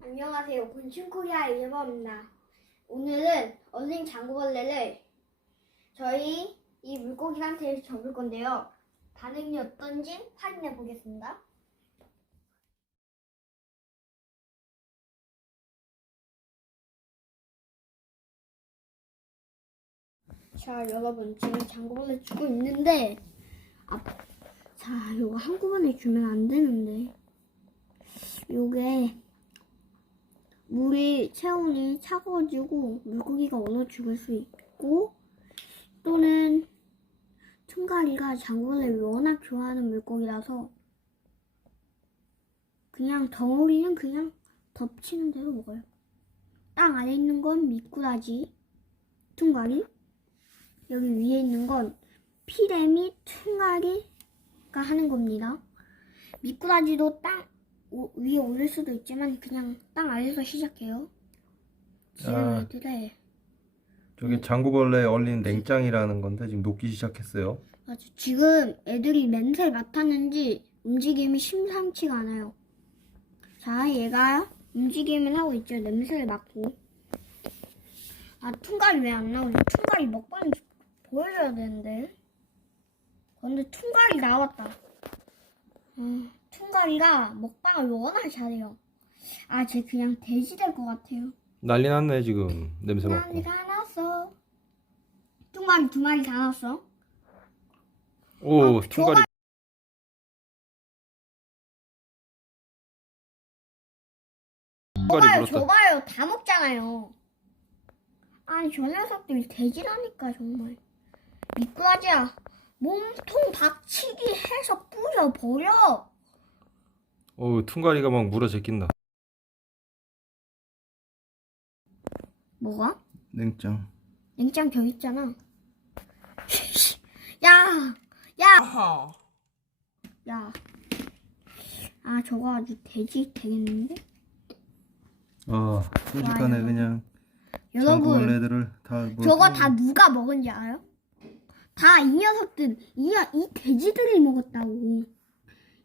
안녕하세요. 곤충코리아 일버입니다. 오늘은 얼린 장구벌레를 저희 이 물고기 상태에서 접을 건데요. 반응이 어떤지 확인해 보겠습니다. 자, 여러분 지금 장구벌레 주고 있는데 아, 자, 이거 한꺼번에 주면 안 되는데 요게 물이 체온이 차가워지고 물고기가 얼어 죽을 수 있고 또는 총가리가 장군을 워낙 좋아하는 물고기라서 그냥 덩어리는 그냥 덮치는 대로 먹어요. 땅 안에 있는 건 미꾸라지, 퉁가리, 여기 위에 있는 건 피레미, 퉁가리가 하는 겁니다. 미꾸라지도 땅 오- 위에 오를 수도 있지만 그냥 땅 아래서 시작해요. 지금 아. 애들의 저기 장구벌레 얼린 냉장이라는 건데 지금 녹기 시작했어요. 맞아. 지금 애들이 냄새 맡았는지 움직임이 심상치가 않아요. 자, 얘가 움직임을 하고 있죠. 냄새를 맡고. 아, 퉁가리 왜안 나오지? 퉁가리 먹방 보여줘야 되는데. 근데 퉁가리 나왔다. 음, 퉁가리가 먹방을 워낙 잘해요. 아, 쟤 그냥 돼지 될 것 같아요. 난리 났네 지금 냄새 맡고. 퉁가리 다 나왔어. 퉁가리 두 마리 다 나왔어. 오 아. 퉁가리 줘봐요, 물었다. 줘봐요. 다 먹잖아요. 아니, 저 녀석들 돼지라니까, 정말. 미꾸라지야. 몸통 박치기 해서 뿌려 버려. 오 퉁가리가 막 물어 제낀다. 뭐가? 냉장. 냉장 저 있잖아. 야! 야! 야. 아, 저거 아주 돼지 되겠는데? 아 순식간에. 그냥 여러분, 장구벌레들을 다 물- 저거 다 누가 먹은지 알아요? 다 이 녀석들, 이, 녀- 이 돼지들이 먹었다고.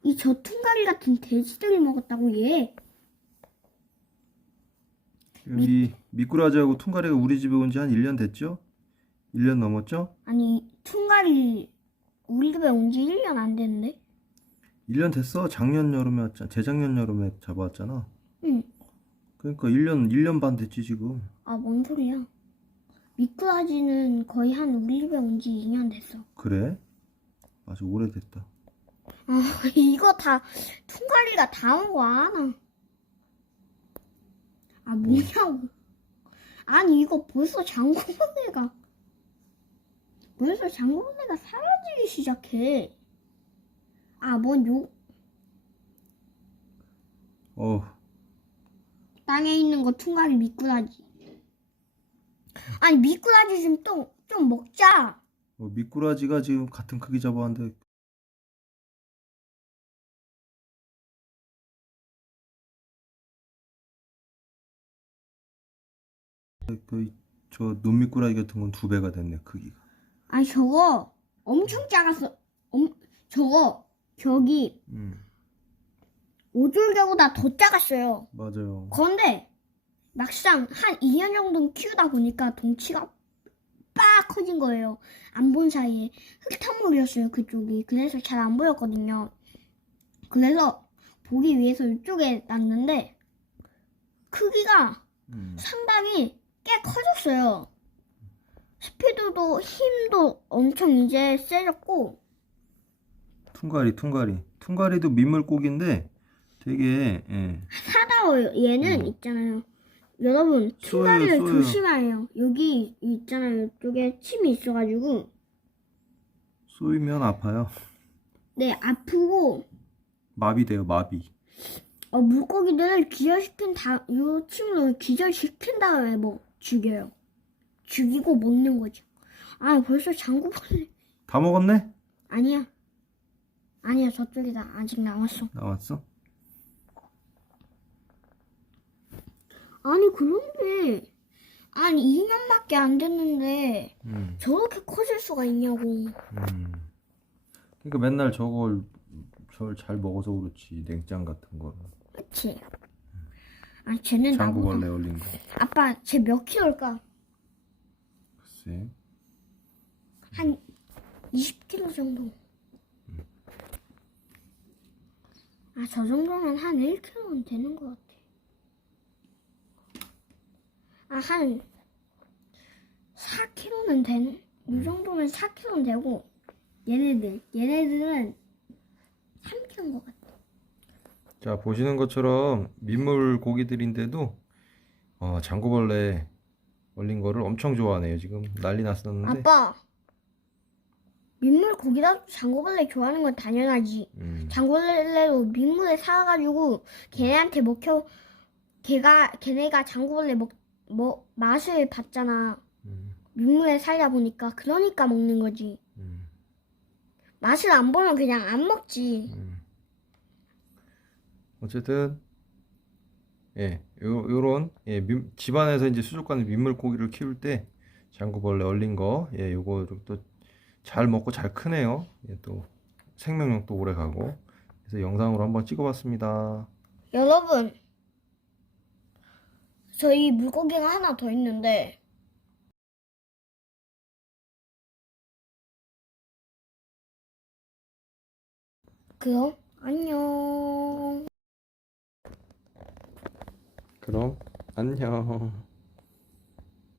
이 저퉁가리 같은 돼지들이 먹었다고, 얘. 여기 미꾸라지하고 퉁가리가 우리 집에 온 지 한 1년 됐죠? 1년 넘었죠? 아니, 퉁가리 우리 집에 온 지 1년 안 됐는데? 1년 됐어. 작년 여름에 왔잖아. 재작년 여름에 잡아왔잖아. 응. 그러니까 1년 1년 반 됐지 지금. 아, 뭔 소리야. 미꾸라지는 거의 한 우리 집에 온 지 2년 됐어. 그래? 아주 오래됐다. 아, 이거 다, 퉁가리가 다 온 거 아나. 아, 뭐냐고. 아니, 이거 벌써 장구벌레가, 벌써 장구벌레가 사라지기 시작해. 아, 뭔 요, 어, 땅에 있는 거 퉁가리 미꾸라지. 아니, 미꾸라지 좀 또, 좀 먹자. 어, 미꾸라지가 지금 같은 크기 잡아왔는데 저 논미꾸라지 같은 건 두 배가 됐네 크기가. 아니, 저거 엄청 작았어. 엄, 저거, 저기, 음 오돌개보다 더 작았어요. 맞아요. 그런데 막상 한 2년 정도 키우다 보니까 덩치가 빡 커진 거예요. 안 본 사이에 흙탕물이었어요 그쪽이. 그래서 잘 안 보였거든요. 그래서 보기 위해서 이쪽에 놨는데 크기가 음. 상당히 꽤 커졌어요. 스피드도 힘도 엄청 이제 세졌고 퉁가리 퉁가리 퉁가리도 민물고기인데 되게 예. 사다워요. 얘는 음. 있잖아요. 여러분, 쏘여요, 퉁가리를 쏘여요. 조심해요. 여기 있잖아요. 이쪽에 침이 있어가지고, 쏘이면 아파요. 네, 아프고, 마비돼요 마비. 어, 물고기들을 기절시킨 다, 요 침으로 기절시킨 다음에 뭐, 죽여요. 죽이고 먹는 거죠. 아, 벌써 장구 벌레. 다 먹었네? 아니야. 아니야, 저쪽이다. 아직 남았어. 나왔어? 아니, 그런데, 아니, 2년밖에 안 됐는데, 음. 저렇게 커질 수가 있냐고. 음. 그러니까 맨날 저걸 저걸 잘 먹어서 그렇지 냉장 같은 거. 그치? 아, 쟤는 나보다. 장구벌레 얼린 거. 아빠, 쟤 몇 킬로일까? 글쎄. 한 20킬로 정도. 아, 저 정도면 한 1킬로는 되는 것 같아. 아, 한 4킬로는 되는, 이 정도면 4킬로는 되고, 얘네들, 얘네들은 3킬로인 것 같아. 자, 보시는 것처럼 민물 고기들인데도 어, 장구벌레 얼린 거를 엄청 좋아하네요. 지금 난리 났었는데. 아빠, 민물 고기다 장고벌레 좋아하는 건 당연하지. 음, 장고벌레로 민물에 살아가지고 걔네한테 먹혀 걔가 걔네가 장고벌레 먹, 뭐 맛을 봤잖아. 음, 민물에 살다 보니까 그러니까 먹는 거지. 음, 맛을 안 보면 그냥 안 먹지. 음. 어쨌든 예, 요, 요런 예, 민- 집안에서 이제 수족관에 민물 고기를 키울 때 장구벌레 얼린 거, 예, 요거 또잘 먹고 잘 크네요. 예, 또 생명력도 오래 가고. 그래서 영상으로 한번 찍어봤습니다. 여러분, 저희 물고기가 하나 더 있는데 그럼 안녕. 그럼 안녕.